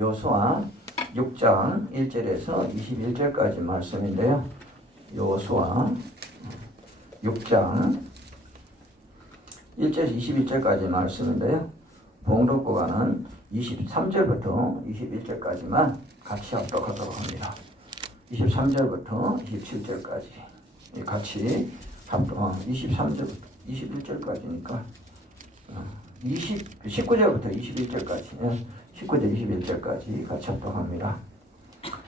여호수아 6장 1절에서 21절까지 말씀인데요. 여호수아 6장 1절에서 21절까지 말씀인데요. 봉독 구간은 23절부터 21절까지만 같이 합독하도록 합니다. 23절부터 27절까지 같이 합독, 23절부터 21절까지니까 19절부터 21절까지 19절 21절까지 같이 합독합니다.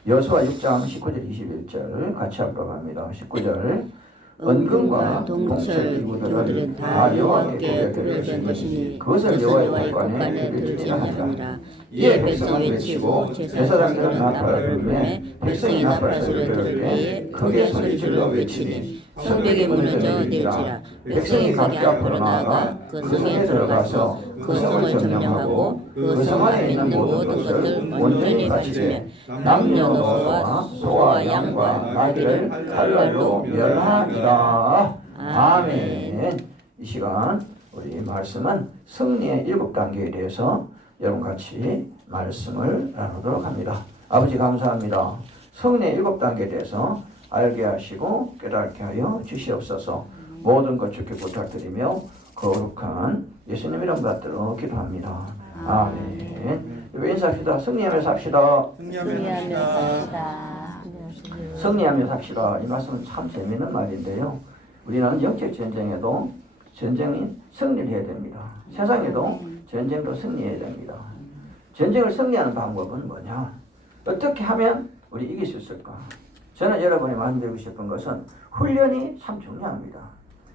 여호수아 6장 19절 21절 같이 합독합니다. 19절 은금과 동철 기구들은 다 여호와께 구별된 것이니 그것을 여호와의 곳간에 들지라 하니라. 이에 백성은 외치고 제사장들은 나팔을 불매 백성이 나팔 소리를 들을 때에 크게 소리질러 외치니 성벽이 무너져 내리지라. 백성이 거기 앞으로 나아가 그 성에 들어가서 그 성을 점령하고 그 성 안에 있는 모든 것을 온전히 바치되 남녀노소와 소와 양과 나귀를 칼날로 멸하니라. 아멘. 이 시간 우리 말씀은 승리의 7단계에 대해서 여러분 같이 말씀을 나누도록 합니다. 아버지 감사합니다. 승리의 7단계에 대해서 알게 하시고 깨닫게 하여 주시옵소서. 모든 것 주께 부탁드리며 거룩한 예수님 이름 받들어 기도합니다. 아멘. 인사합시다. 승리하며 삽시다. 승리하며 삽시다. 이 말씀은 참 재미있는 말인데요. 우리는 영적 전쟁에도 전쟁이 승리를 해야 됩니다. 세상에도 전쟁도 승리해야 됩니다. 전쟁을 승리하는 방법은 뭐냐? 어떻게 하면 우리 이길 수 있을까? 저는 여러분이 말씀드리고 싶은 것은 훈련이 참 중요합니다.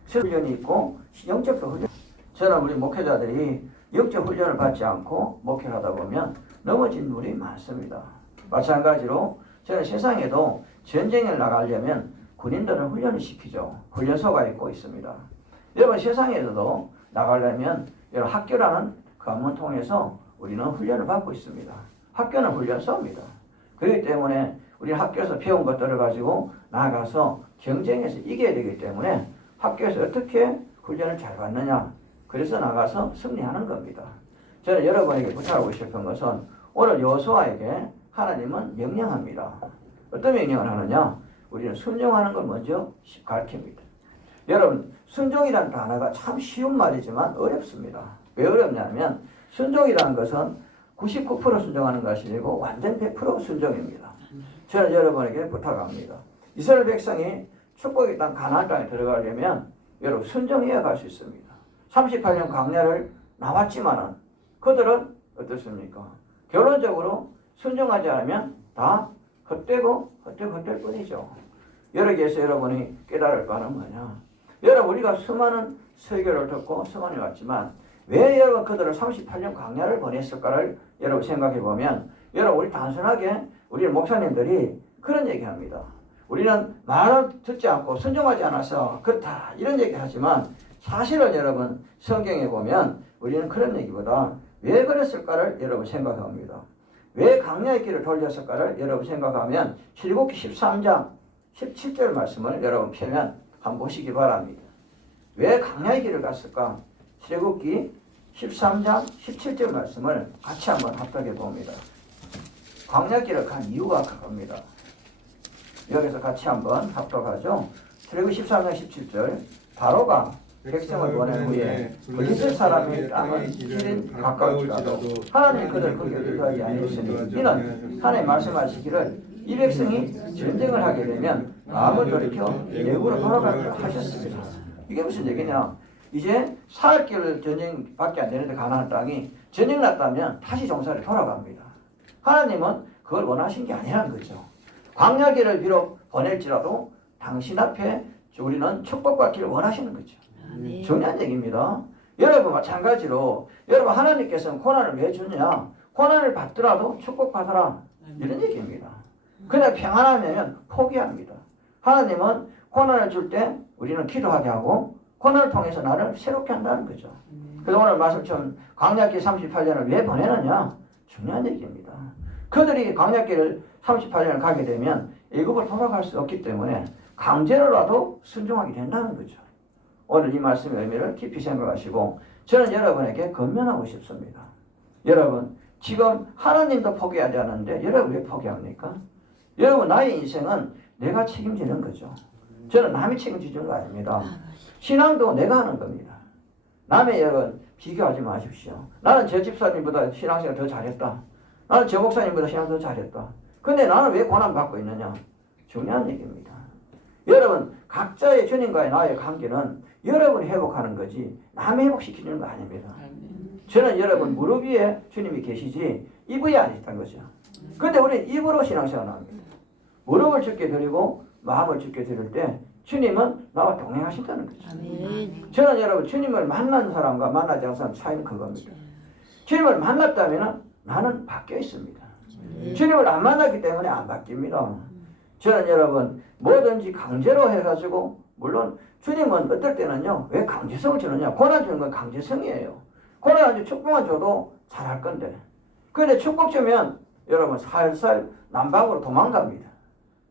훈련이 있고 영적 훈련. 저는 우리 목회자들이 영적 훈련을 받지 않고 목회를 하다 보면 넘어진 분이 많습니다. 마찬가지로 저는 세상에도 전쟁을 나가려면 군인들은 훈련을 시키죠. 훈련소가 있고 있습니다. 여러분 세상에서도 나가려면 여러분 학교라는 관문 통해서 우리는 훈련을 받고 있습니다. 학교는 훈련소입니다. 그렇기 때문에 우리 학교에서 배운 것들을 가지고 나가서 경쟁에서 이겨야 되기 때문에 학교에서 어떻게 훈련을 잘 받느냐. 그래서 나가서 승리하는 겁니다. 저는 여러분에게 부탁하고 싶은 것은 오늘 여호수아에게 하나님은 명령합니다. 어떤 명령을 하느냐? 우리는 순종하는 걸 먼저 가르칩니다. 여러분 순종이라는 단어가 참 쉬운 말이지만 어렵습니다. 왜 어렵냐면 순종이라는 것은 99% 순종하는 것이 아니고 완전 100% 순종입니다. 저는 여러분에게 부탁합니다. 이스라엘 백성이 축복의 땅 가나안 땅에 들어가려면 여러분 순종해야 갈 수 있습니다. 38년 광야를 나왔지만은 그들은 어떻습니까? 결론적으로 순종하지 않으면 다 헛되고 헛될 뿐이죠. 여기에서 여러분이 깨달을 바는 뭐냐? 여러분 우리가 수많은 설교를 듣고 수많이 왔지만 왜 여러분 그들을 38년 광야를 보냈을까를 여러분 생각해 보면 여러분 우리 단순하게 우리 목사님들이 그런 얘기합니다. 우리는 말을 듣지 않고 순종하지 않아서 그렇다 이런 얘기 하지만 사실은 여러분 성경에 보면 우리는 그런 얘기보다 왜 그랬을까를 여러분 생각합니다. 왜 광야의 길을 돌렸을까를 여러분 생각하면 출애굽기 13장 17절 말씀을 여러분 펴면 한번 보시기 바랍니다. 왜 광야의 길을 갔을까? 출애굽기 13장 17절 말씀을 같이 한번 합독해 봅니다. 광야 길을 간 이유가 그겁니다. 여기서 같이 한번 합독하죠. 출애굽기 13장 17절 바로가 백성을 보낸 후에 블레셋 사람의 땅은 길은 가까울지라도 하나님이 그들 거기에 들어가지 아니했으니 이는 하나님 말씀하시기를 이 백성이 전쟁을 하게 되면 마음을 돌이켜 내국으로 돌아가기로 하셨습니다. 이게 무슨 얘기냐? 이제 사흘길 전쟁밖에 안 되는데 가나안 땅이 전쟁 났다면 다시 종살이 돌아갑니다. 하나님은 그걸 원하신 게 아니라는 거죠. 광야길을 비록 보낼지라도 당신 앞에 우리는 축복받기를 원하시는 거죠. 중요한 얘기입니다. 여러분 마찬가지로 여러분 하나님께서는 고난을 왜 주냐? 고난을 받더라도 축복받아라 이런 얘기입니다. 그냥 평안하면 포기합니다. 하나님은 고난을 줄 때 우리는 기도하게 하고 고난을 통해서 나를 새롭게 한다는 거죠. 그래서 오늘 말씀처럼 광야길 38년을 왜 보내느냐? 중요한 얘기입니다. 그들이 광야길을 38년을 가게 되면 애굽을 돌아갈 수 없기 때문에 강제로라도 순종하게 된다는 거죠. 오늘 이 말씀의 의미를 깊이 생각하시고 저는 여러분에게 권면하고 싶습니다. 여러분 지금 하나님도 포기하지 않았는데 여러분 왜 포기합니까? 여러분 나의 인생은 내가 책임지는 거죠. 저는 남이 책임지는 거 아닙니다. 신앙도 내가 하는 겁니다. 남의 여러분 비교하지 마십시오. 나는 저 집사님보다 신앙생활 더 잘했다. 나는 저 목사님보다 신앙 더 잘했다. 근데 나는 왜 고난받고 있느냐? 중요한 얘기입니다. 여러분 각자의 주님과의 나의 관계는 여러분이 회복하는 거지 남이 회복시키는 거 아닙니다. 저는 여러분 무릎 위에 주님이 계시지 입 위에 안 있다는 거죠. 근데 우리는 입으로 신앙생활을 합니다. 무릎을 죽게 드리고 마음을 죽게 드릴 때 주님은 나와 동행하신다는 거죠. 저는 여러분 주님을 만난 사람과 만나지 않은 사람 차이는 그겁니다. 주님을 만났다면 나는 바뀌어 있습니다. 주님을 안 만났기 때문에 안 바뀝니다. 저는 여러분 뭐든지 강제로 해가지고 물론 주님은 어떨 때는요 왜 강제성을 주느냐 고난 주는 건 강제성이에요. 고난 주 축복만 줘도 잘할 건데 근데 축복 주면 여러분 살살 남방으로 도망갑니다.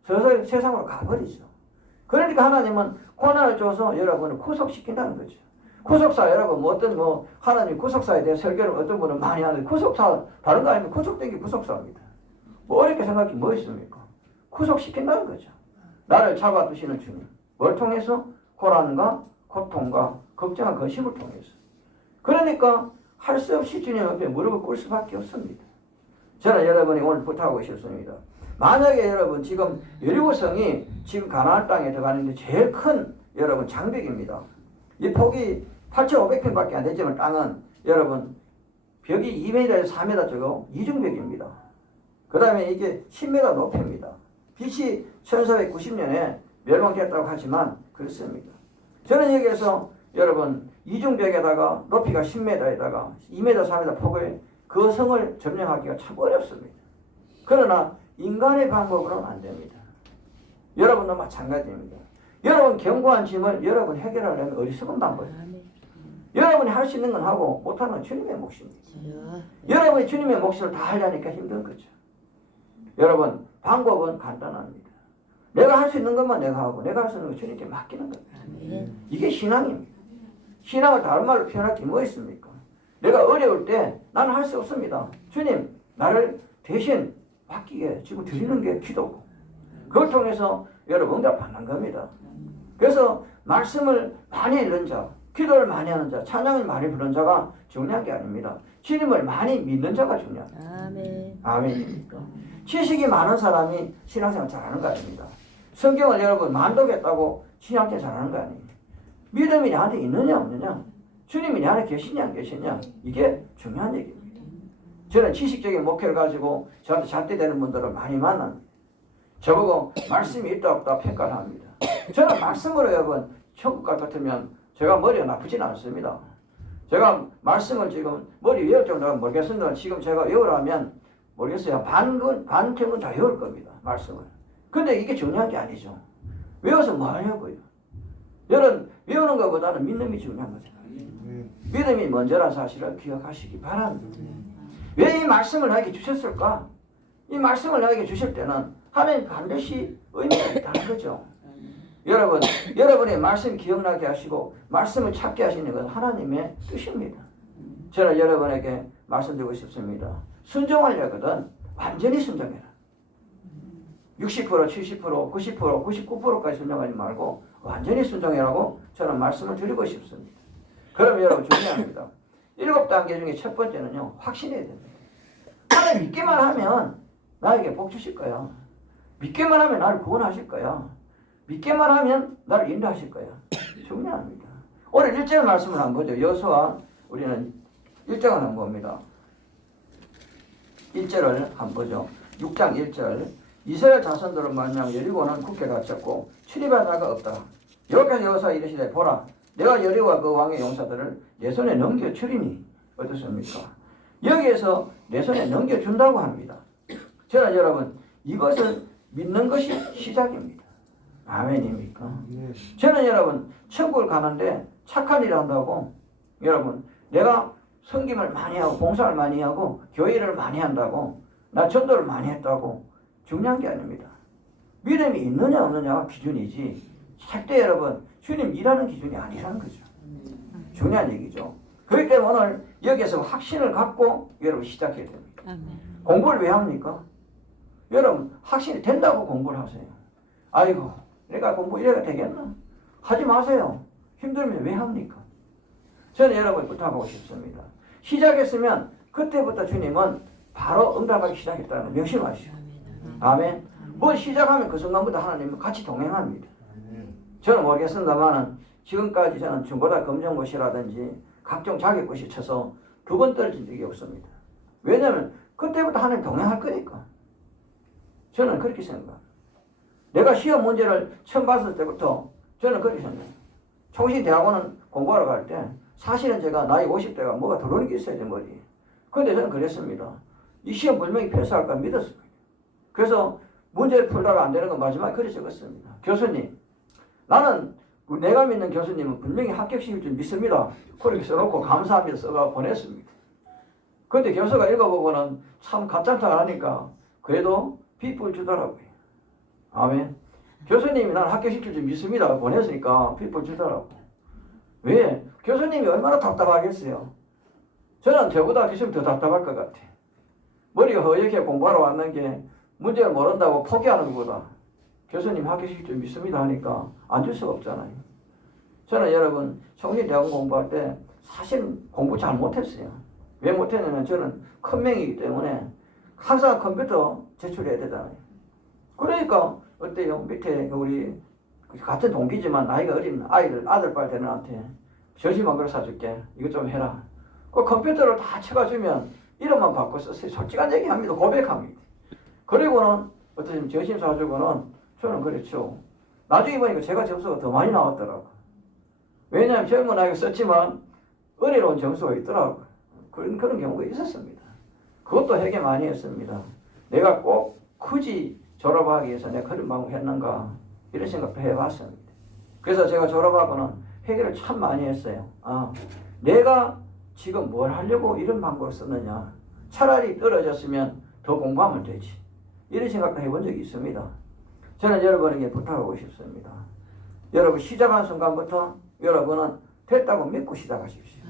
서서히 세상으로 가버리죠. 그러니까 하나님은 고난을 줘서 여러분을 구속시킨다는 거죠. 구속사 여러분 어떤 하나님 구속사에 대해 설교를 어떤 분은 많이 하는데 구속사 다른 거 아니면 구속된 게 구속사입니다. 어렵게 생각해 뭐 있습니까? 구속시킨다는 거죠. 나를 잡아두시는 주님. 뭘 통해서? 고난과 고통과 걱정과 근심을 통해서. 그러니까 할 수 없이 주님 앞에 무릎을 꿇을 수밖에 없습니다. 저는 여러분이 오늘 부탁하고 싶습니다. 만약에 여러분 지금 여리고성이 지금 가나안 땅에 들어가는데 제일 큰 여러분 장벽입니다. 이 폭이 8,500평밖에 안 되지만 땅은 여러분 벽이 2m에서 4m 정도 이중벽입니다. 그 다음에 이게 10m 높이입니다. 빛이 1490년에 멸망됐다고 하지만 그렇습니다. 저는 여기에서 여러분 이중벽에다가 높이가 10m에다가 2m, 4m 폭의 그 성을 점령하기가 참 어렵습니다. 그러나 인간의 방법으로는 안 됩니다. 여러분도 마찬가지입니다. 여러분 견고한 짐을 여러분 해결하려면 어리석은 방법입니다. 여러분이 할 수 있는 건 하고 못하는 건 주님의 몫입니다. 여러분이 주님의 몫을 다 하려니까 힘든 거죠. 여러분 방법은 간단합니다. 내가 할 수 있는 것만 내가 하고 내가 할 수 있는 건 주님께 맡기는 겁니다. 이게 신앙입니다. 신앙을 다른 말로 표현할 게 뭐 있습니까? 내가 어려울 때 나는 할 수 없습니다. 주님 나를 대신 맡기게 지금 드리는 게 기도고 그걸 통해서 여러분 응답 받는 겁니다. 그래서 말씀을 많이 읽는 자, 기도를 많이 하는 자, 찬양을 많이 부르는 자가 중요한 게 아닙니다. 주님을 많이 믿는 자가 중요합니다. 아멘. 아멘입니까? 지식이 많은 사람이 신앙생활 잘하는 거 아닙니다. 성경을 여러분 만독했다고 신앙생활 잘하는 거 아닙니다. 믿음이 나한테 있느냐 없느냐, 주님이 내 안에 계시냐 안 계시냐, 이게 중요한 얘기입니다. 저는 지식적인 목표를 가지고 저한테 잣대되는 분들을 많이 만납니다. 저보고 말씀이 있다 없다 평가를 합니다. 저는 말씀으로 여러분 천국 갈 것 같으면 제가 머리가 나쁘진 않습니다. 제가 말씀을 지금 머리 외울 정도는 모르겠습니다. 지금 제가 외우라면 모르겠어요. 반쯤은 다 외울 겁니다. 말씀을. 근데 이게 중요한 게 아니죠. 외워서 뭐 하냐고요. 여러분 외우는 것보다는 믿음이 중요한 거죠. 믿음이 먼저란 사실을 기억하시기 바랍니다. 왜 이 말씀을 나에게 주셨을까? 이 말씀을 나에게 주실 때는 하나님 반드시 의미가 있다는 거죠. 여러분, 여러분의 말씀 기억나게 하시고 말씀을 찾게 하시는 건 하나님의 뜻입니다. 저는 여러분에게 말씀드리고 싶습니다. 순종하려거든 완전히 순종해라. 60%, 70%, 90%, 99%까지 순종하지 말고 완전히 순종해라고 저는 말씀을 드리고 싶습니다. 그럼 여러분 중요합니다. 7단계 중에 첫 번째는요, 확신해야 됩니다. 하나님 믿기만 하면 나에게 복 주실 거야. 믿기만 하면 나를 구원하실 거야. 믿기만 하면 나를 인도하실 거야. 중요합니다. 오늘 1절 말씀을 한번 보죠. 여호수아 우리는 1장을 한번 봅니다. 1절을 한번 보죠. 6장 1절. 이스라엘 자손들은 말미암아 여리고는 굳게 갇혔고 출입할 나가 없더라. 여기까지 여호수아 이르시되 보라 내가 여리고와 그 왕의 용사들을 내 손에 넘겨주리니 어떻습니까? 여기에서 내 손에 넘겨준다고 합니다. 저는 여러분 이것을 믿는 것이 시작입니다. 아멘입니까? 저는 여러분 천국을 가는데 착한 일을 한다고 여러분 내가 섬김을 많이 하고 봉사를 많이 하고 교회를 많이 한다고 나 전도를 많이 했다고 중요한 게 아닙니다. 믿음이 있느냐 없느냐가 기준이지 절대 여러분 주님 일하는 기준이 아니라는 거죠. 중요한 얘기죠. 그렇기 때문에 오늘 여기에서 확신을 갖고 여러분 시작해야 됩니다. 공부를 왜 합니까? 여러분 확신이 된다고 공부를 하세요. 아이고 내가 공부 이래가 되겠나? 하지 마세요. 힘들면 왜 합니까? 저는 여러분 부탁하고 싶습니다. 시작했으면 그때부터 주님은 바로 응답하기 시작했다는 걸 명심하시오. 아멘. 뭘 시작하면 그 순간부터 하나님은 같이 동행합니다. 저는 모르겠습니다만 지금까지 저는 중고등 검정고시라든지 각종 자격고시 쳐서 2번 떨어진 적이 없습니다. 왜냐하면 그때부터 하나님 동행할 거니까. 저는 그렇게 생각합니다. 내가 시험 문제를 처음 봤을 때부터 저는 그렇게 생각해요. 총신대학원은 공부하러 갈 때 사실은 제가 나이 50대가 뭐가 들어오는 게 있어야 돼 머리에. 그런데 저는 그랬습니다. 이 시험 분명히 패스할까 믿었습니다. 그래서 문제를 풀다가 안 되는 건 마지막에 그렇게 적었습니다. 교수님, 나는 내가 믿는 교수님은 분명히 합격시킬 줄 믿습니다. 그렇게 써놓고 감사합니다 써가 보냈습니다. 그런데 교수가 읽어보고는 참 가짜다 하니까 그래도 빗불 주더라고요. 아멘. 교수님이 나는 합격시킬 줄 믿습니다 보냈으니까 빗불 주더라고. 왜? 교수님이 얼마나 답답하겠어요. 저는 저보다 교수님 더 답답할 것 같아. 머리가 허옇게 공부하러 왔는 게 문제를 모른다고 포기하는 것보다 교수님 합격시킬 줄 믿습니다 하니까 안 줄 수가 없잖아요. 저는 여러분 총신대학원 공부할 때 사실 공부 잘 못했어요. 왜 못했냐면 저는 큰 명이기 때문에 항상 컴퓨터 제출해야 되잖아요. 그러니까 어때요? 밑에 우리 같은 동기지만 나이가 어린 아들뻘 되는 한테 저지만 걸 사줄게. 이거 좀 해라. 그 컴퓨터를 다 쳐가주면 이름만 바꿔 썼어요. 솔직한 얘기합니다. 고백합니다. 그리고는 어떤 저심 사주고는 저는 그렇죠. 나중에 보니까 제가 점수가 더 많이 나왔더라고. 왜냐하면 젊은 아이가 썼지만 어리러운 점수가 있더라고. 그런 경우가 있었습니다. 그것도 회개 많이 했습니다. 내가 꼭 굳이 졸업하기 위해서 내가 그런 방법을 했는가 이런 생각도 해봤습니다. 그래서 제가 졸업하고는 회개를 참 많이 했어요. 내가 지금 뭘 하려고 이런 방법을 썼느냐. 차라리 떨어졌으면 더 공부하면 되지. 이런 생각도 해본 적이 있습니다. 저는 여러분에게 부탁하고 싶습니다. 여러분 시작한 순간부터 여러분은 됐다고 믿고 시작하십시오.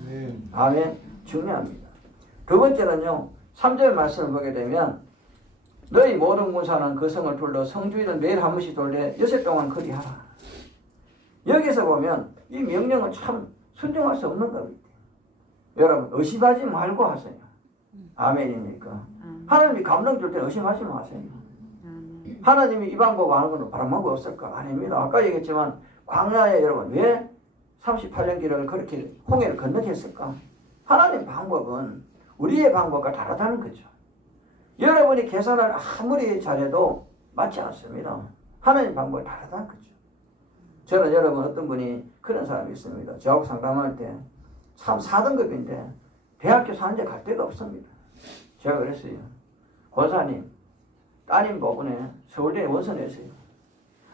아멘. 중요합니다. 두 번째는요. 3절 말씀을 보게 되면 너희 모든 군사는 그 성을 둘러 성주일은 매일 한 번씩 돌래 6일 동안 거리하라. 여기서 보면 이 명령은 참 순종할 수 없는 겁니다. 여러분 의심하지 말고 하세요. 아멘입니까? 하나님이 감동 줄 때 의심하지 마세요. 하나님이 이 방법 아는 건 바람 방법 없을까? 아닙니다. 아까 얘기했지만 광야에 여러분 왜 38년 길을 그렇게 홍해를 건너게 했을까? 하나님 방법은 우리의 방법과 다르다는 거죠. 여러분이 계산을 아무리 잘해도 맞지 않습니다. 하나님 방법이 다르다는 거죠. 저는 여러분 어떤 분이 그런 사람이 있습니다. 저하고 상담할 때 참 4등급인데 대학교 사는데 갈 데가 없습니다. 제가 그랬어요. 권사님 따님 부분에 서울대에 원서 냈어요.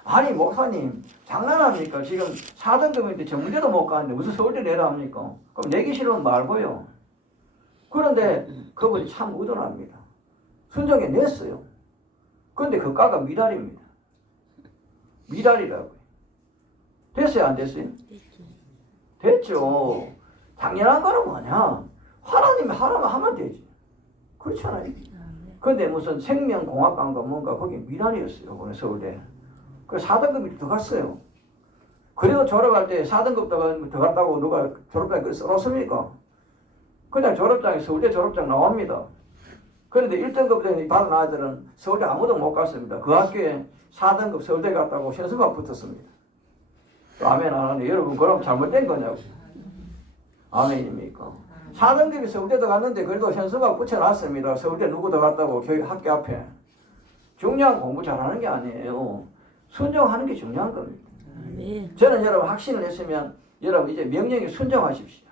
아니 목사님 장난합니까? 지금 4등급인데 전문대도 못 가는데 무슨 서울대 내라 합니까? 그럼 내기 싫으면 말고요. 그런데 그분이 참 의존합니다. 순정에 냈어요. 그런데 그 과가 미달입니다. 미달이라고요. 됐어요? 안 됐어요? 됐죠. 당연한 거는 뭐냐? 하나님이 하라면 하면 되지. 그렇잖아요. 근데 무슨 생명공학과인가 뭔가 거기 미달이었어요. 그번에 서울대. 그래서 4등급이 더 갔어요. 그래도 졸업할 때 4등급 더 갔다고 누가 졸업장에 글 써놓습니까? 그냥 졸업장에 서울대 졸업장 나옵니다. 그런데 1등급 받은 아이들은 서울대 아무도 못 갔습니다. 그 학교에 4등급 서울대 갔다고 현수막 붙었습니다. 아멘 안 하네. 여러분 그럼 잘못된 거냐고. 아멘입니까? 4등급이 서울대도 갔는데 그래도 현수막 붙여놨습니다. 서울대 누구 더 갔다고 학교 앞에. 중요한 공부 잘하는 게 아니에요. 순종하는 게 중요한 겁니다. 저는 여러분 확신을 했으면 여러분 이제 명령에 순종하십시오.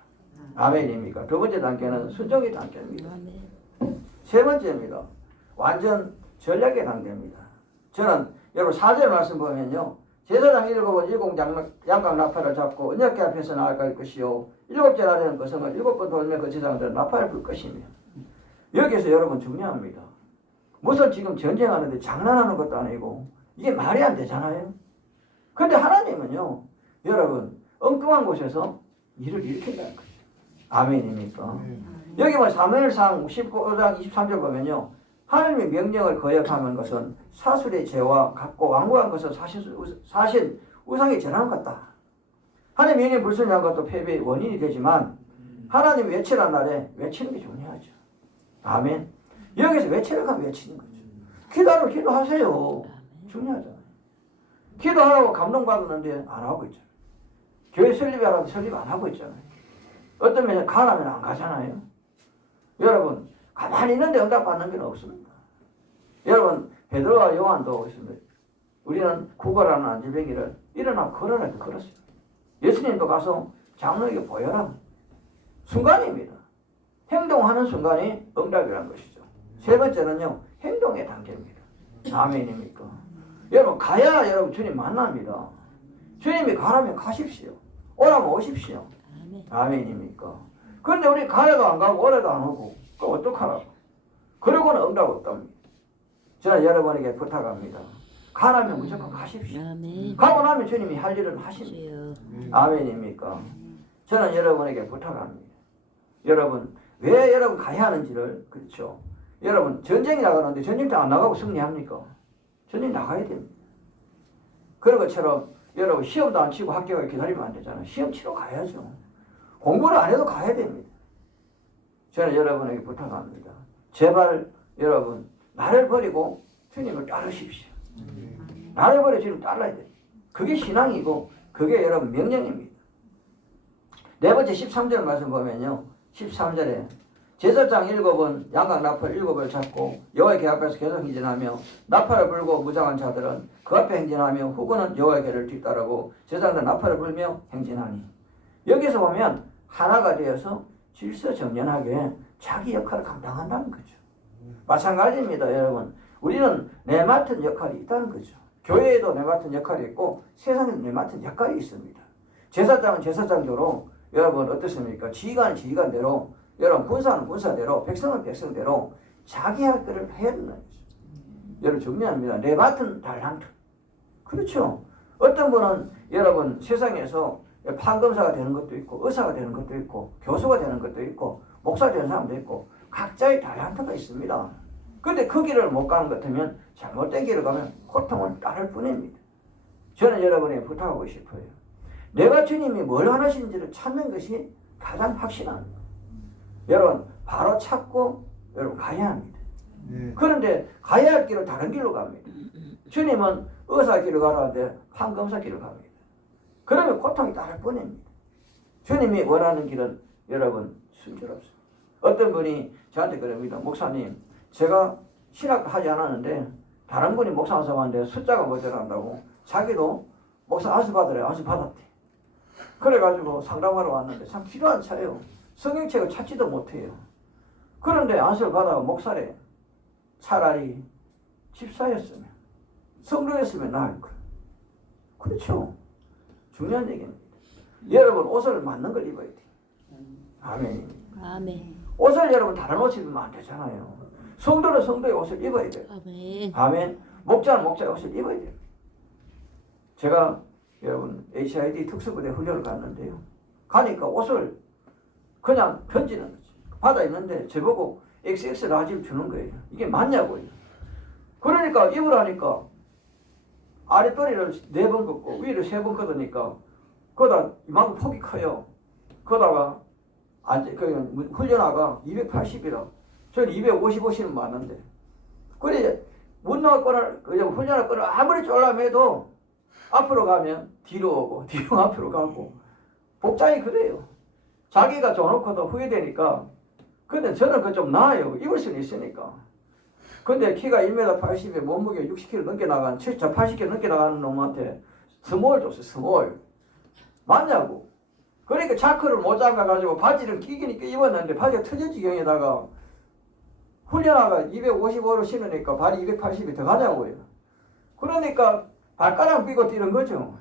아멘입니까? 두 번째 단계는 순종의 단계입니다. 세 번째입니다. 완전 전략의 단계입니다. 저는 여러분 4절 말씀 보면요. 제사장 7은 7 양각 나팔을 잡고 언약궤 앞에서 나아갈 것이요 7째 날에는 그 성을 7번 돌며 그 제사장들은 나팔을 불 것이며. 여기서 여러분 중요합니다. 무슨 지금 전쟁하는데 장난하는 것도 아니고 이게 말이 안 되잖아요. 그런데 하나님은요. 여러분 엉뚱한 곳에서 일을 일으킨다는 거죠. 아멘입니까? 여기 뭐 사무엘상 15장 23절 보면요. 하나님의 명령을 거역하는 것은 사술의 죄와 같고 완고한 것은 사실 우상의 죄랑 같다. 하나님의 명령 불순종한 것도 패배의 원인이 되지만 하나님 외치란 날에 외치는 게 중요하죠. 아멘. 여기서 외치라고 하면 외치는 거죠. 기도하라고 기도하세요. 중요하잖아요. 기도하라고 감동받았는데 안 하고 있잖아요. 교회 설립하라고 설립 안 하고 있잖아요. 어떤 면에 가라면 안 가잖아요. 여러분 가만히 있는데 응답받는 게 없습니다. 여러분 베드로와 요한도 있습니다. 우리는 구걸하는 안지뱅이를 일어나 걸어라 해도 걸었어요. 예수님도 가서 장로에게 보여라. 순간입니다. 행동하는 순간이 응답이라는 것이죠. 세 번째는요. 행동의 단계입니다. 아멘입니까? 여러분 가야 여러분 주님 만납니다. 주님이 가라면 가십시오. 오라면 오십시오. 아멘입니까? 그런데 우리 가래도 안 가고 오래도 안 오고 그럼 어떡하라고? 그러고는 응답 없답니다. 저는 여러분에게 부탁합니다. 가라면 무조건 가십시오. 가고 나면 주님이 할 일은 하십니다. 아멘입니까? 저는 여러분에게 부탁합니다. 여러분 왜 여러분 가야 하는지를 그렇죠. 여러분 전쟁이 나가는데 전쟁장 안 나가고 승리합니까? 전쟁 나가야 됩니다. 그런 것처럼 여러분 시험도 안 치고 학교에 기다리면 안 되잖아요. 시험 치러 가야죠. 공부를 안 해도 가야 됩니다. 저는 여러분에게 부탁합니다. 제발 여러분 나를 버리고 주님을 따르십시오. 나를 버리고 주님 따라야 돼요. 그게 신앙이고 그게 여러분 명령입니다. 네 번째 13절 말씀 보면요. 13절에 제사장 7은 양각 나팔 7을 잡고 여호와의 궤 앞에서 계속 행진하며 나팔을 불고 무장한 자들은 그 앞에 행진하며 후군은 여호와의 궤를 뒤따르고 제사장들은 나팔을 불며 행진하니 여기서 보면 하나가 되어서 질서정연하게 자기 역할을 감당한다는 거죠. 마찬가지입니다. 여러분 우리는 내 맡은 역할이 있다는 거죠. 교회에도 내 맡은 역할이 있고 세상에도 내 맡은 역할이 있습니다. 제사장은 제사장대로 여러분 어떻습니까? 지휘관은 지휘관대로 여러분 군사는 군사대로 백성은 백성대로 자기 할 것을 해야 된다는 거죠. 여러분 중요합니다. 내 맡은 달란트. 그렇죠. 어떤 분은 여러분 세상에서 판검사가 되는 것도 있고 의사가 되는 것도 있고 교수가 되는 것도 있고 목사 되는 사람도 있고 각자의 달란트가 있습니다. 그런데 그 길을 못 가는 것 같으면 잘못된 길을 가면 고통을 따를 뿐입니다. 저는 여러분에게 부탁하고 싶어요. 내가 주님이 뭘 하시는지를 찾는 것이 가장 확실합니다. 여러분 바로 찾고 여러분 가야 합니다. 그런데 가야 할 길은 다른 길로 갑니다. 주님은 의사 길을 가라는데 판검사 길을 갑니다. 그러면 고통이 따를 뿐입니다. 주님이 원하는 길은 여러분 순조롭습니다. 어떤 분이 저한테 그럽니다. 목사님 제가 신학하지 않았는데 다른 분이 목사 안수 받는데 숫자가 모자란다고 자기도 목사 안수 받으래. 안수 받았대. 그래가지고 상담하러 왔는데 참 필요한 차예요. 성경책을 찾지도 못해요. 그런데 안수를 받아가 목사래. 차라리 집사였으면 성도였으면 나을 거예요. 그렇죠. 중요한 얘기입니다. 여러분 옷을 맞는 걸 입어야 돼요. 아멘입니다. 아멘. 옷을 여러분 다른 옷 입으면 안 되잖아요. 성도는 성도의 옷을 입어야 돼요. 아멘. 아멘. 목자는 목자의 옷을 입어야 돼요. 제가 여러분 HID 특수부대 훈련을 갔는데요. 가니까 옷을 그냥 던지는 거지. 바다 있는데 저보고 XX 라지를 주는 거예요. 이게 맞냐고요. 그러니까 입으라니까 아랫도리를 4번 걷고 위를 3번 걷으니까 그러다 이만큼 폭이 커요. 그러다가 훈련화가 280이라 저는 255씩은 맞는데 그래 운동할 거를 훈련할 거를 아무리 쫄라매도 앞으로 가면 뒤로 오고 뒤로 앞으로 가고 복장이 그래요. 자기가 줘놓고도 후회되니까. 근데 저는 그 좀 나아요. 입을 수는 있으니까. 근데 키가 1m 80에 몸무게 60kg 넘게 나간 80kg 넘게 나가는 놈한테 스몰 줬어요. 스몰. 맞냐고. 그러니까 자크를 못 잠가가지고 바지를 끼기니까 입었는데 바지가 터진 지경에다가 훈련화가 255로 신으니까 발이 280이 더 가냐고요. 그러니까 발가락 삐고 뛰는 거죠.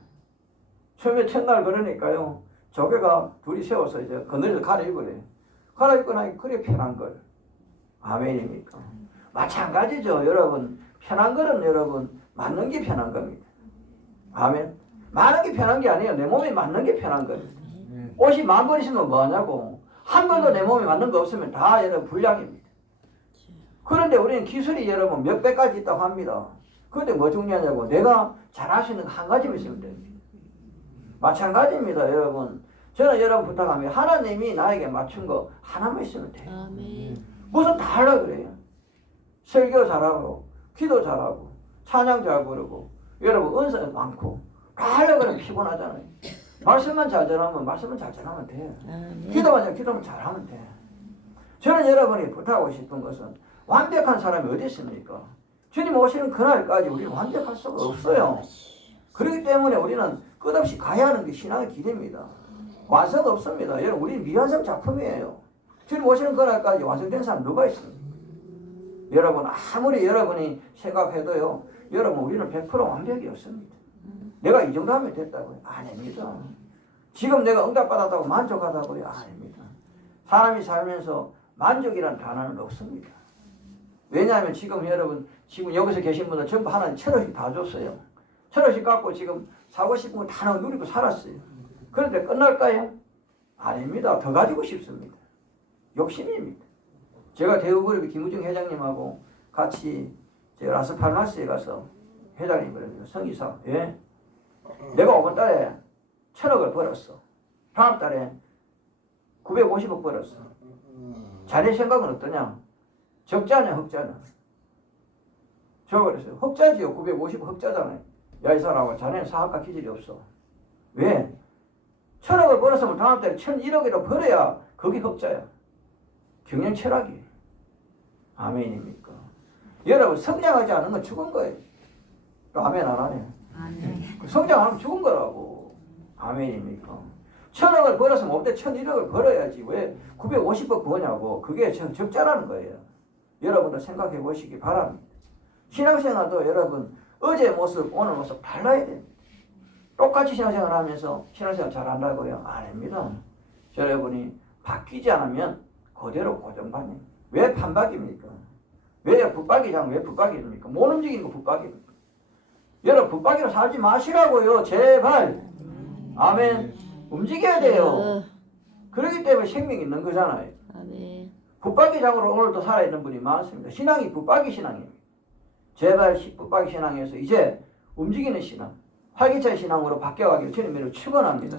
처음에 첫날 그러니까요. 조개가 둘이 세워서 이제 그늘을 갈아입으래. 갈아입고 나니 그래 편한 걸. 아멘입니까? 마찬가지죠. 여러분 편한 거는 여러분 맞는 게 편한 겁니다. 아멘. 많은 게 편한 게 아니에요. 내 몸에 맞는 게 편한 거예요. 옷이 10,000벌 있으면 뭐하냐고. 한 번도 내 몸에 맞는 거 없으면 다 여러분 불량입니다. 그런데 우리는 기술이 여러분 몇 배까지 있다고 합니다. 그런데 뭐 중요하냐고 내가 잘할 수 있는 거 한 가지만 있으면 됩니다. 마찬가지입니다 여러분. 저는 여러분 부탁합니다. 하나님이 나에게 맞춘 거 하나만 있으면 돼요. 아멘. 무슨 다 하려고 그래요. 설교 잘하고 기도 잘하고 찬양 잘 부르고 여러분 은사 많고 다 하려고 그러면 피곤하잖아요. 말씀만 잘 전하면 말씀만 잘 전하면 돼요. 기도만 잘하면 돼요. 저는 여러분이 부탁하고 싶은 것은 완벽한 사람이 어디 있습니까? 주님 오시는 그날까지 우리는 완벽할 수가 없어요. 그렇기 때문에 우리는 끝없이 가야 하는 게 신앙의 길입니다. 완성 없습니다. 여러분 우리는 미완성 작품이에요. 주님 오시는 그날까지 완성된 사람 누가 있습니까? 여러분 아무리 여러분이 생각해도요. 여러분 우리는 100% 완벽이 없습니다. 내가 이 정도 하면 됐다고요? 아닙니다. 지금 내가 응답받았다고 만족하다고요? 아닙니다. 사람이 살면서 만족이라는 단어는 없습니다. 왜냐하면 지금 여러분 지금 여기서 계신 분들 전부 하나님 1,000원씩 다 줬어요. 1,000원씩 갖고 지금 사고 싶은 거 다 누리고 살았어요. 그런데 끝날까요? 아닙니다. 더 가지고 싶습니다. 욕심입니다. 제가 대우그룹의 김우중 회장님하고 같이 제가 라스팔마스에 가서 회장님을 성의사 예? 내가 이번 달에 1,000억을 벌었어. 다음 달에 950억 벌었어. 자네 생각은 어떠냐? 적자냐 흑자냐? 저 그랬어요. 흑자지요. 950억 흑자잖아요. 야 이 사람아 자네는 사학과 기질이 없어. 왜? 1,000억을 벌었으면 다음 달에 1,001억이라도 벌어야 그게 흑자야. 경영 철학이. 아멘입니까? 여러분 성장하지 않은 건 죽은 거예요. 또 아멘 안 하네. 아멘. 성장하면 죽은 거라고. 아멘입니까? 1,000억을 벌었으면 없대 1,001억을 벌어야지. 왜 950억 버냐고. 그게 적자라는 거예요. 여러분도 생각해 보시기 바랍니다. 신앙생활도 여러분 어제 모습 오늘 모습 달라야 됩니다. 똑같이 신앙생활 하면서 신앙생활 잘한다고요? 아닙니다. 여러분이 바뀌지 않으면 그대로 고정반입니다. 왜 판박입니까? 왜 붙박이장 왜 붙박입니까? 못 움직이는 거 붙박입니까? 여러분 붙박이로 살지 마시라고요. 제발. 아멘. 움직여야 돼요. 그렇기 때문에 생명이 있는 거잖아요. 아멘. 붙박이장으로 오늘도 살아있는 분이 많습니다. 신앙이 붙박이 신앙입니다. 제발 붙박이 신앙에서 이제 움직이는 신앙, 활기찬 신앙으로 바뀌어가기를 주님으로 축원합니다.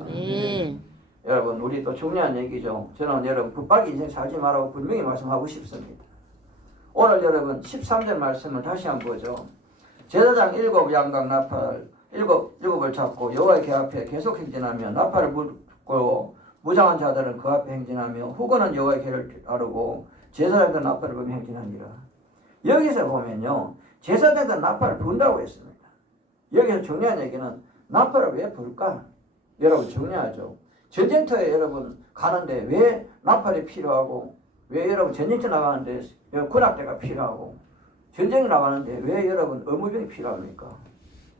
여러분 우리 또 중요한 얘기죠. 저는 여러분 붙박이 인생 살지 말라고 분명히 말씀하고 싶습니다. 오늘 여러분 13절 말씀을 다시 한번 보죠. 제사장 7 양각 나팔 7을 잡고 여호와의 궤 앞에 계속 행진하며 나팔을 불고 무장한 자들은 그 앞에 행진하며 후건은 여호와의 궤를 따르고 제사장도 나팔을 불며 행진하니라. 여기서 보면요. 제사장도 나팔을 분다고 했습니다. 여기서 중요한 얘기는 나팔을 왜 불까? 여러분 중요하죠. 전쟁터에 여러분 가는데 왜 나팔이 필요하고 왜 여러분 전쟁터 나가는데 군악대가 필요하고 전쟁 나가는데 왜 여러분 의무병이 필요합니까?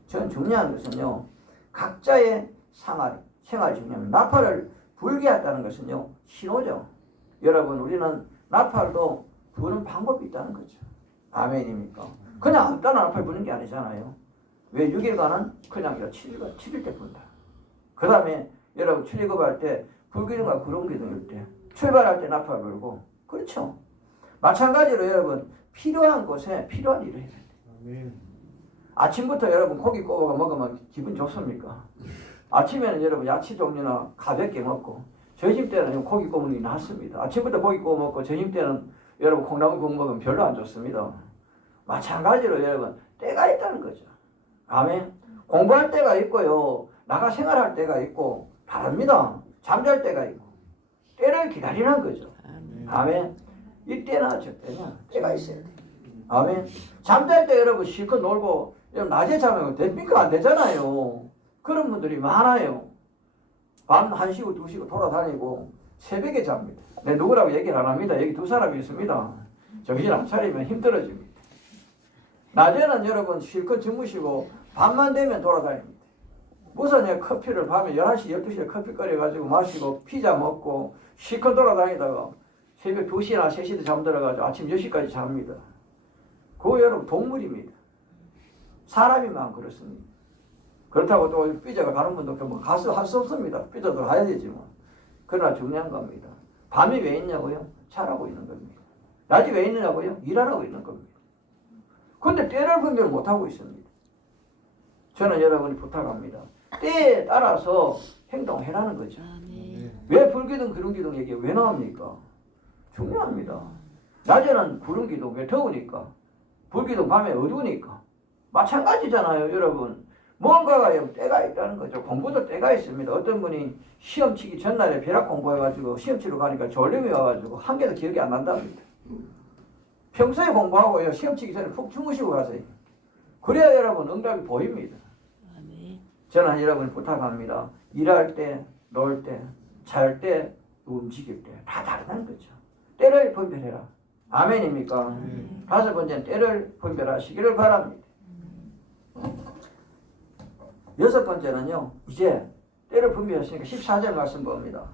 저는 중요한 것은요. 각자의 생활이 중요합니다. 나팔을 불게 했다는 것은요. 신호죠. 여러분 우리는 나팔도 부는 방법이 있다는 거죠. 아멘입니까? 그냥 아무 때나 나팔 부는 게 아니잖아요. 왜 6일간은 그냥 7일 때 분다. 그 다음에 여러분 출입할 때 불기둥과 구름기둥일 때 출발할 때 나팔 불고 그렇죠. 마찬가지로 여러분 필요한 곳에 필요한 일을 해야 돼요. 아침부터 여러분 고기 구워 먹으면 기분 좋습니까? 아침에는 여러분 야채 종류나 가볍게 먹고 점심 때는 고기 구우는 게 낫습니다. 아침부터 고기 구워 먹고 점심 때는 여러분 콩나물 구워 먹으면 별로 안 좋습니다. 마찬가지로 여러분 때가 있다는 거죠. 아멘. 공부할 때가 있고요. 나가 생활할 때가 있고 다릅니다. 잠잘 때가 있고 때를 기다리는 거죠. 아멘. 이때나 저때나 때가 있어야 돼. 아멘. 잠잘 때 여러분 실컷 놀고 여러분 낮에 자면 됩니까? 안 되잖아요. 그런 분들이 많아요. 밤 1시고 2시고 돌아다니고 새벽에 잡니다. 내 누구라고 얘기를 안 합니다. 여기 두 사람이 있습니다. 정신 안 차리면 힘들어집니다. 낮에는 여러분 실컷 주무시고 밤만 되면 돌아다닙니다. 무슨 커피를 밤에 11시, 12시에 커피 끓여가지고 마시고 피자 먹고 실컷 돌아다니다가 새벽 2시나 3시에 잠들어가지고 아침 10시까지 잡니다. 그거 여러분 동물입니다. 사람이만 그렇습니다. 그렇다고 또 삐져가 가는 분도 뭐 할 수 없습니다. 삐져도 가야 되지만. 그러나 중요한 겁니다. 밤이 왜 있냐고요? 자라고 있는 겁니다. 낮이 왜 있느냐고요? 일하라고 있는 겁니다. 그런데 때를 분별 못하고 있습니다. 저는 여러분이 부탁합니다. 때에 따라서 행동해라는 거죠. 왜 불기둥 구름기둥 얘기 왜 나옵니까? 중요합니다. 낮에는 구름기둥 왜 더우니까, 불기둥 밤에 어두우니까. 마찬가지잖아요, 여러분. 뭔가가 때가 있다는 거죠. 공부도 때가 있습니다. 어떤 분이 시험 치기 전날에 벼락 공부해가지고 시험 치러 가니까 졸림이 와가지고 한 개도 기억이 안 난답니다. 평소에 공부하고요, 시험 치기 전에 푹 주무시고 가세요. 그래야 여러분 응답이 보입니다. 저는 여러분 부탁합니다. 일할 때, 놀 때, 잘 때, 움직일 때 다 다르다는 거죠. 때를 분별해라. 아멘입니까? 다섯 번째는 때를 분별하시기를 바랍니다. 여섯 번째는요, 이제 때를 분별했으니까 14절 말씀 봅니다.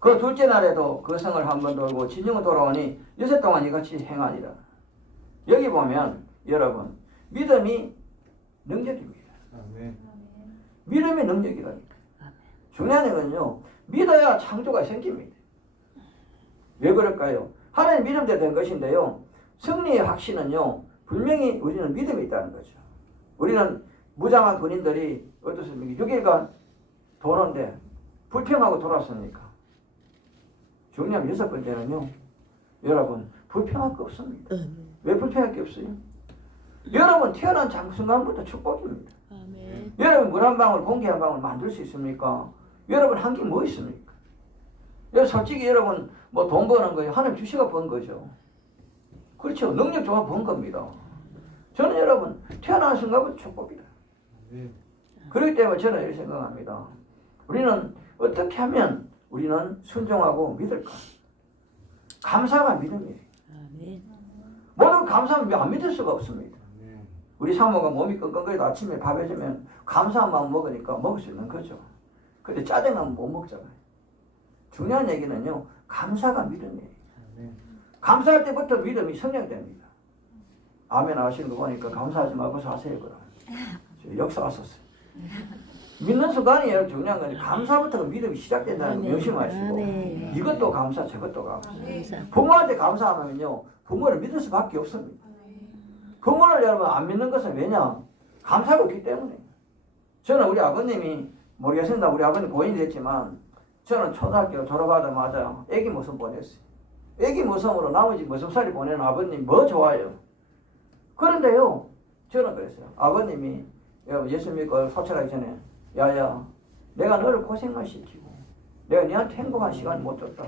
그 둘째 날에도 그 성을 한번 돌고 진영을 돌아오니 여섯 동안 이같이 행하니라. 여기 보면 여러분 믿음이 능력입니다. 믿음이 능력이라니까. 중요한 건요, 믿어야 창조가 생깁니다. 왜 그럴까요? 하나님 믿음대로 된 것인데요, 승리의 확신은요, 분명히 우리는 믿음이 있다는 거죠. 우리는 무장한 군인들이 어떻습니까? 6일간 도는데 불평하고 돌았습니까? 중요한 여섯 번째는요, 여러분 불평할 거 없습니다. 왜 불평할 게 없어요? 여러분 태어난 순간부터 축복입니다. 여러분 물 한 방울, 공기 한 방울 만들 수 있습니까? 여러분 한 게 뭐 있습니까? 솔직히 여러분 뭐 돈 버는 거예요. 하나님 주시가 번 거죠. 그렇죠. 능력 좋아 번 겁니다. 저는 여러분 태어난 순간부터 축복이다. 그렇기 때문에 저는 이렇게 생각합니다. 우리는 어떻게 하면 우리는 순종하고 믿을까? 감사가 믿음이에요. 모든 감사하면 안 믿을 수가 없습니다. 우리 사모가 몸이 끙끙거리다 아침에 밥 해주면 감사한 마음 먹으니까 먹을 수 있는 거죠. 근데 짜증나면 못 먹잖아요. 중요한 얘기는요, 감사가 믿음이에요. 감사할 때부터 믿음이 성장됩니다. 아멘 하시는 거 보니까 감사하지 말고 사세요, 그럼. 역사 왔었어요. 믿는 순간이에요. 중요한 건 감사부터 믿음이 시작된다는 거 명심하시고, 이것도 감사, 저것도 감사. 부모한테 감사하면요, 부모를 믿을 수밖에 없습니다. 부모를 여러분 안 믿는 것은 왜냐? 감사가 없기 때문에. 저는 우리 아버님이 모르겠습니다. 우리 아버님 고인이 됐지만 저는 초등학교 졸업하자마자 애기 모습 보냈어요. 애기 모습으로 나머지 모습살이 보내는 아버님 뭐 좋아요? 그런데요, 저는 그랬어요. 아버님이 예수 믿고 소천하기 전에 야야, 내가 너를 고생만 시키고 내가 너한테 행복한 시간 못 줬다.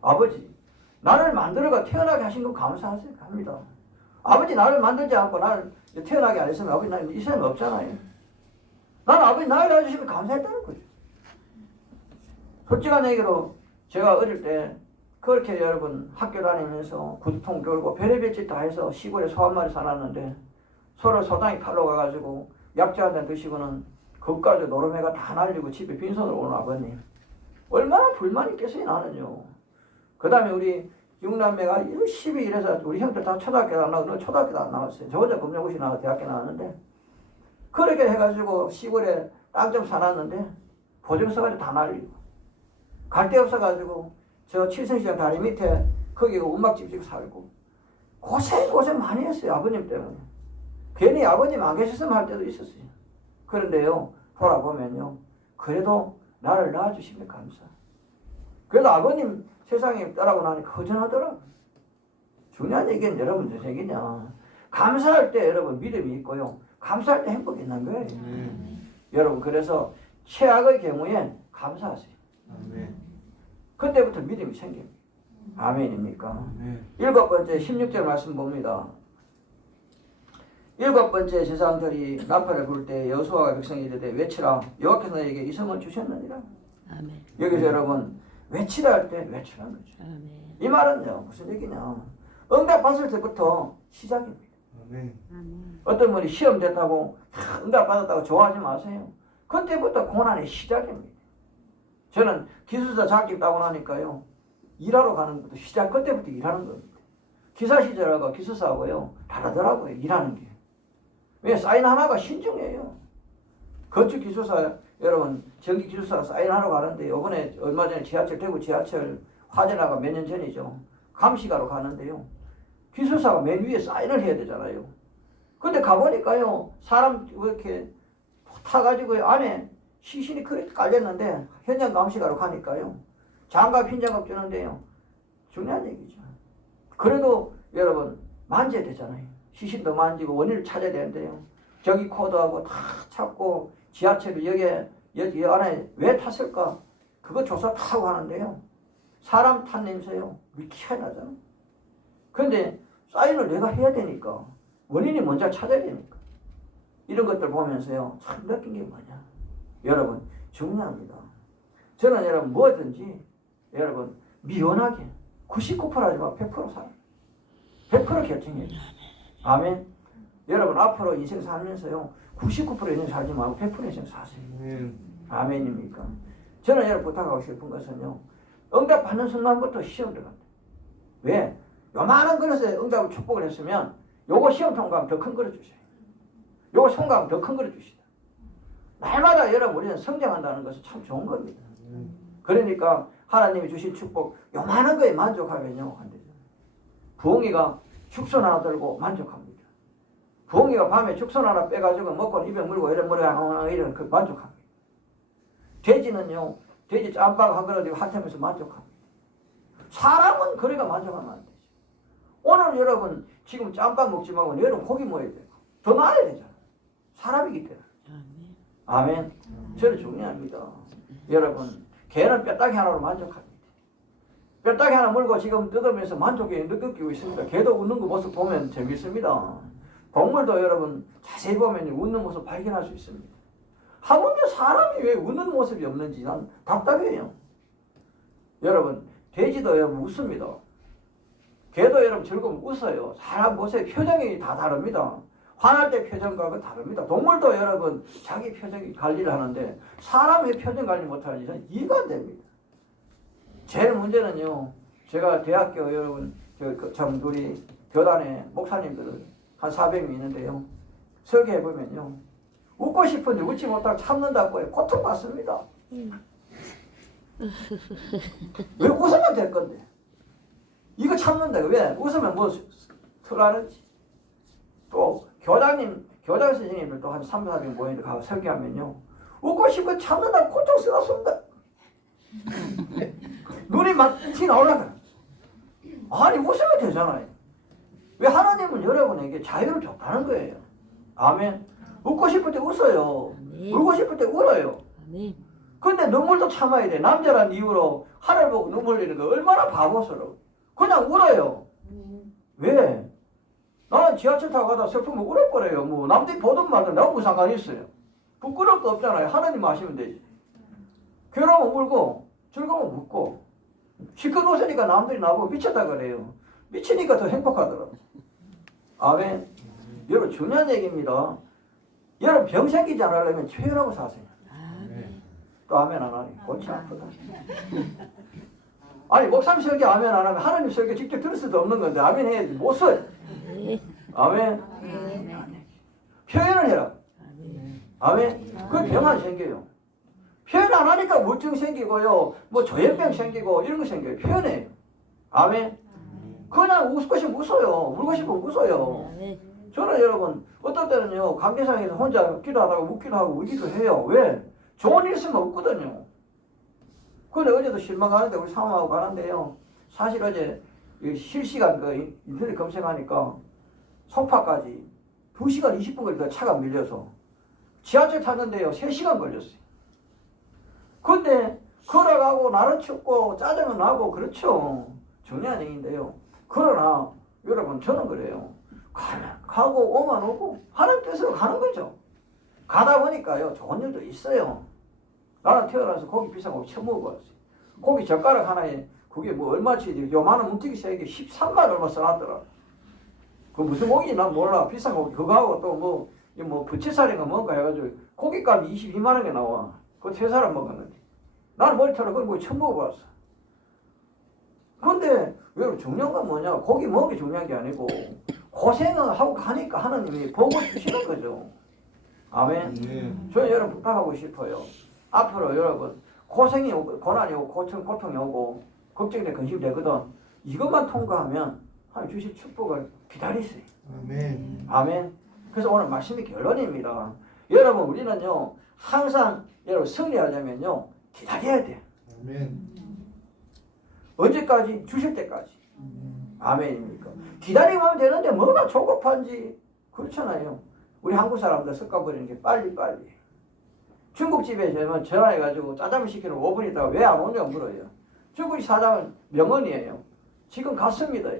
아버지, 나를 만들어가 태어나게 하신 거 감사하세요. 합니다. 아버지 나를 만들지 않고 나를 태어나게 안 했으면 아버지 나는 이 세상에 없잖아요. 나는 아버지 나를 낳아주시면 감사했다는 거죠. 솔직한 얘기로 제가 어릴 때 그렇게 여러분 학교 다니면서 구두통 돌고 별의별 짓 다 해서 시골에 소 한 마리 살았는데 서로 소당이 팔러 가가지고 약주 한 잔 드시고는 그까지 노름해가 다 날리고 집에 빈손으로 오는 아버님. 얼마나 불만이 있겠어요, 나는요. 그 다음에 우리 6남매가 열심히 일해서 우리 형들 다 초등학교도 안 나오고 너 초등학교도 안 나왔어요. 저 혼자 검정고시 나와서 대학교 나왔는데 그렇게 해가지고 시골에 땅 좀 사놨는데 보증 서가지고 다 날리고 갈 데 없어가지고 저 칠성시장 다리 밑에 거기 운막집 살고 고생 많이 했어요. 아버님 때문에. 괜히 아버님 안 계셨으면 할 때도 있었어요. 그런데요, 돌아보면요, 그래도 나를 낳아주시면 감사. 그래도 아버님 세상에 떠나고 나니 허전하더라고요. 중요한 얘기는 여러분들 얘기냐. 감사할 때 여러분 믿음이 있고요. 감사할 때 행복이 있는 거예요. 여러분 그래서 최악의 경우에 감사하세요. 그때부터 믿음이 생깁니다. 아멘입니까? 일곱 번째 16절 말씀 봅니다. 일곱 번째 제사장들이 나팔을 불 때 여호수아가 백성이 이르되 외치라 여호와께서 너에게 이 성을 주셨느니라. 아멘. 여기서 여러분 외치라 할 때 외치라는 거죠. 아멘. 이 말은요 무슨 얘기냐? 응답 받을 때부터 시작입니다. 아멘. 어떤 분이 시험 됐다고 응답 받았다고 좋아하지 마세요. 그때부터 고난의 시작입니다. 저는 기술사 자격 따고 나니까요 일하러 가는 것도 시작 그때부터 일하는 겁니다. 기사 시절하고 기술사하고요 다르더라고요. 일하는 게. 왜 사인 하나가 신중해요. 건축 기술사 여러분 전기 기술사 사인하러 가는데 이번에 얼마 전에 지하철 대구 지하철 화재나가 몇 년 전이죠. 감시가로 가는데요. 기술사가 맨 위에 사인을 해야 되잖아요. 근데 가보니까요, 사람 이렇게 타가지고 안에 시신이 그렇게 깔렸는데, 현장 감시가로 가니까요, 장갑, 흰장갑 주는데요. 중요한 얘기죠. 그래도 여러분, 만져야 되잖아요. 시신도 만지고 원인을 찾아야 되는데요. 저기 코드하고 다 찾고, 지하철이 여기 안에 왜 탔을까? 그거 조사 다 하고 하는데요. 사람 탄 냄새요. 미치게 나잖아. 근데 사인을 내가 해야 되니까. 원인이 먼저 찾아야 되니까. 이런 것들 보면서요. 참 느낀 게 뭐냐. 여러분, 중요합니다. 저는 여러분, 뭐든지, 여러분, 미연하게 99% 하지만 100% 살아. 100% 결정해야 돼. 아멘. 여러분, 앞으로 인생 살면서요. 99% 인생 살지 말고 100% 인생 사세요. 아멘입니까? 저는 여러분 부탁하고 싶은 것은요. 응답 받는 순간부터 시험 들어간다. 왜? 요만한 그릇에 응답을 축복을 했으면 요거 시험 통과하면 더 큰 그릇 주세요. 요거 통과하면 더 큰 그릇 주시다. 날마다 여러분 우리는 성장한다는 것은 참 좋은 겁니다. 그러니까 하나님이 주신 축복 요만한 거에 만족하면요 안 되죠. 부엉이가 죽선 하나 들고 만족합니다. 부엉이가 밤에 죽선 하나 빼가지고 먹고 입에 물고 이런 그 만족합니다. 돼지는요, 돼지 짬밥 한 그릇 핥으면서 만족합니다. 사람은 그래가 만족하면 안 되죠. 오늘 여러분 지금 짬밥 먹지 말고 내일은 고기 먹어야 돼요. 더 나아야 되잖아요. 사람이기 때문에. 아멘. 저는 중요합니다. 여러분, 개는 뼈다귀 하나로 만족합니다. 뼈다귀 하나 물고 지금 뜯으면서 만족에 느끼고 있습니다. 개도 웃는 거 모습 보면 재밌습니다. 동물도 여러분 자세히 보면 웃는 모습 발견할 수 있습니다. 하물며 사람이 왜 웃는 모습이 없는지 난 답답해요. 여러분, 돼지도 여러분 웃습니다. 개도 여러분 즐거움 웃어요. 사람 모습 표정이 다 다릅니다. 화날 때 표정과 다릅니다. 동물도 여러분 자기 표정 관리를 하는데 사람의 표정 관리 못하니 저는 이해가 안 됩니다. 제일 문제는요. 제가 대학교 여러분 참 우리 교단에 목사님들을 한 400명 있는데요. 설교해 보면요. 웃고 싶은데 웃지 못하고 참는다고 해요. 고통받습니다. 왜 웃으면 될 건데. 이거 참는다. 왜? 웃으면 뭐 털하는지. 또 교장 선생님들 또 한 3, 4명 모이는데 가서 설교하면요. 웃고 싶고 참는다고 고통스럽습니다. 눈이 막 티 나올라가요. 아니 웃으면 되잖아요. 왜 하나님은 여러분에게 자유를 줬다는 거예요. 아멘. 웃고 싶을 때 웃어요. 울고 싶을 때 울어요. 근데 눈물도 참아야 돼. 남자란 이유로 하늘 보고 눈물 흘리는 거 얼마나 바보스러워. 그냥 울어요. 왜? 나는 지하철 타고 가다 슬프면 울어버려요. 뭐 남들이 보든 말든 나하고 무슨 상관이 있어요. 부끄러울 거 없잖아요. 하나님 아시면 되지. 괴로우면 울고 즐거우면 웃고 실컷 웃으니까 남들이 나보고 미쳤다 그래요. 미치니까 더 행복하더라고요. 아멘. 여러분 중요한 얘기입니다. 여러분 병 생기지 않으려면 최연하고 사세요. 또 아멘 안 하니 골치 아프다. 아니 목사님 설교 아멘 안 하면 하나님 설교 직접 들을 수도 없는 건데 아멘 해야지 못 써요. 아멘. 표현을 해라. 아멘. 그 병 안 생겨요. 표현 안 하니까 우울증 생기고요. 뭐 조현병 생기고 이런 거 생겨요. 표현해요. 아멘. 그냥 웃고 싶으면 웃어요. 울고 싶으면 웃어요. 저는 여러분 어떤 때는요 감개상에서 혼자 기도하다가 웃기도 하고 울기도 해요. 왜? 좋은 일 있으면 웃거든요. 근데 어제도 실망하는데 우리 사모하고 가는데요. 사실 어제 실시간 그 인터넷 검색하니까 송파까지 2시간 20분 걸리다 차가 밀려서 지하철 탔는데요 3시간 걸렸어요. 근데 걸어가고 날은 춥고 짜증은 나고 그렇죠. 중요한 얘기인데요. 그러나 여러분 저는 그래요. 가고 오면 오고 하는 뜻으로 가는 거죠. 가다 보니까요 좋은 일도 있어요. 나는 태어나서 고기 비싼 고기 처음 먹어봤어요. 고기 젓가락 하나에 그게 뭐 얼마치 요만한 뭉티기 세개 13만 얼마 써놨더라. 그 무슨 고기인지 난 몰라. 비싼 고기 그거하고 또 뭐 부채살인가 뭔가 해가지고 고기값이 22만 원이 나와. 그거 3사람 먹었는데 나는 머리 털어 그걸 처음 먹어봤어. 근데 여러분 중요한 건 뭐냐, 고기 먹는 게 중요한 게 아니고 고생을 하고 가니까 하나님이 복을 주시는 거죠. 아멘. 저는 여러분 부탁하고 싶어요. 앞으로 여러분 고생이 오고 고난이 오고 고통이 오고 걱정돼 근심되거든. 이것만 통과하면 하나님 주실 축복을 기다리세요. 아멘. 아멘. 그래서 오늘 말씀이 결론입니다. 여러분 우리는요 항상 여러분 승리하려면요 기다려야 돼. 아멘. 언제까지? 주실 때까지. 아멘입니까? 기다리면 하면 되는데 뭐가 조급한지 그렇잖아요. 우리 한국 사람들 습관버리는 게 빨리빨리. 중국집에 전화해가지고 짜장면 시키는 5분 있다가 왜 안 오냐고 물어요. 중국 사장은 명언이에요. 지금 갔습니다.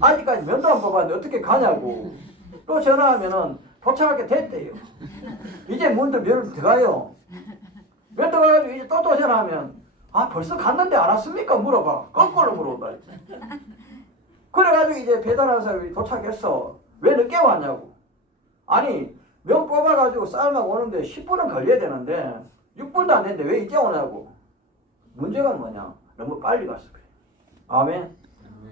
아직까지 면도 안 뽑았는데 어떻게 가냐고. 또 전화하면은 도착할 게 됐대요. 이제 문도 면 들어가요. 면 들어가가지고 이제 또 전화하면 아 벌써 갔는데 안 왔습니까? 물어봐. 거꾸로 물어봐. 그래가지고 이제 배달하는 사람이 도착했어. 왜 늦게 왔냐고. 아니 면 뽑아가지고 쌀만 오는데 10분은 걸려야 되는데 6분도 안 됐는데 왜 이제 오냐고. 문제가 뭐냐? 너무 빨리 갔어. 그래. 아멘.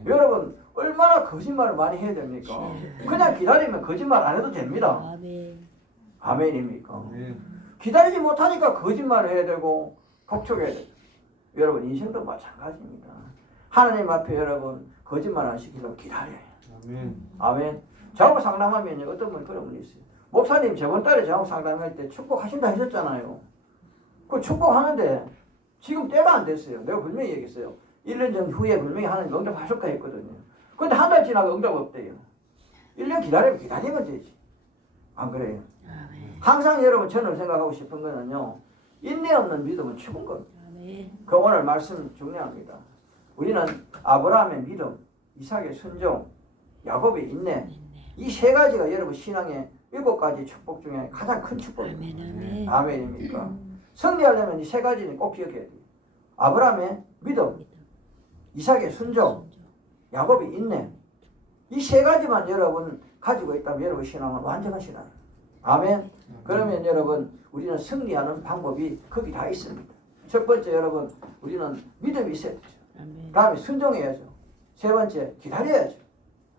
여러분 얼마나 거짓말을 많이 해야 됩니까? 그냥 기다리면 거짓말 안 해도 됩니다. 아멘. 아멘입니까? 아멘. 기다리지 못하니까 거짓말을 해야 되고 독촉해야 되고. 여러분 인생도 마찬가지입니다. 하나님 앞에 여러분 거짓말 안 시키려고 기다려요. 아멘. 아멘. 저하고 상담하면 어떤 분 그런 분이 있어요. 목사님 저번 달에 저하고 상담할 때 축복하신다 하셨잖아요. 그 축복하는데 지금 때가 안 됐어요. 내가 분명히 얘기했어요. 1년 전 후에 분명히 하나님 응답하실까 했거든요. 근데 한 달 지나고 응답 없대요. 1년 기다리면 되지. 안 그래요? 아멘. 항상 여러분 저는 생각하고 싶은 거는요. 인내 없는 믿음은 죽은 겁니다. 아멘. 그 오늘 말씀 중요합니다. 우리는 아브라함의 믿음, 이삭의 순종, 야곱의 인내 이 세 가지가 여러분 신앙의 7가지 축복 중에 가장 큰 축복입니다. 아멘. 아멘. 아멘입니까? 승리하려면 이 세 가지는 꼭 기억해야 돼요. 아브라함의 믿음, 이삭의 순종, 야곱의 인내 이 세 가지만 여러분 가지고 있다면 여러분 신앙은 완전한 신앙이에요. 아멘. 그러면 여러분 우리는 승리하는 방법이 거기 다 있습니다. 첫 번째 여러분 우리는 믿음이 있어야 되죠. 아멘. 다음에 순종해야죠. 세 번째 기다려야죠.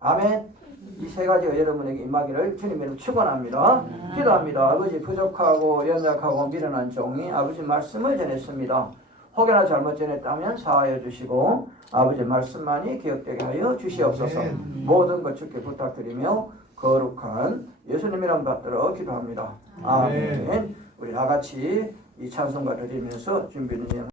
아멘. 이 세 가지가 여러분에게 임하기를 주님으로 축원합니다. 기도합니다. 아버지 부족하고 연약하고 미련한 종이 아버지 말씀을 전했습니다. 혹여나 잘못 전했다면 사하여 주시고 아버지 말씀만이 기억되게 하여 주시옵소서. 모든 것 주께 부탁드리며 거룩한 예수님 이름 받들어 기도합니다. 아멘. 우리 다 같이 이 찬송가 드리면서 준비는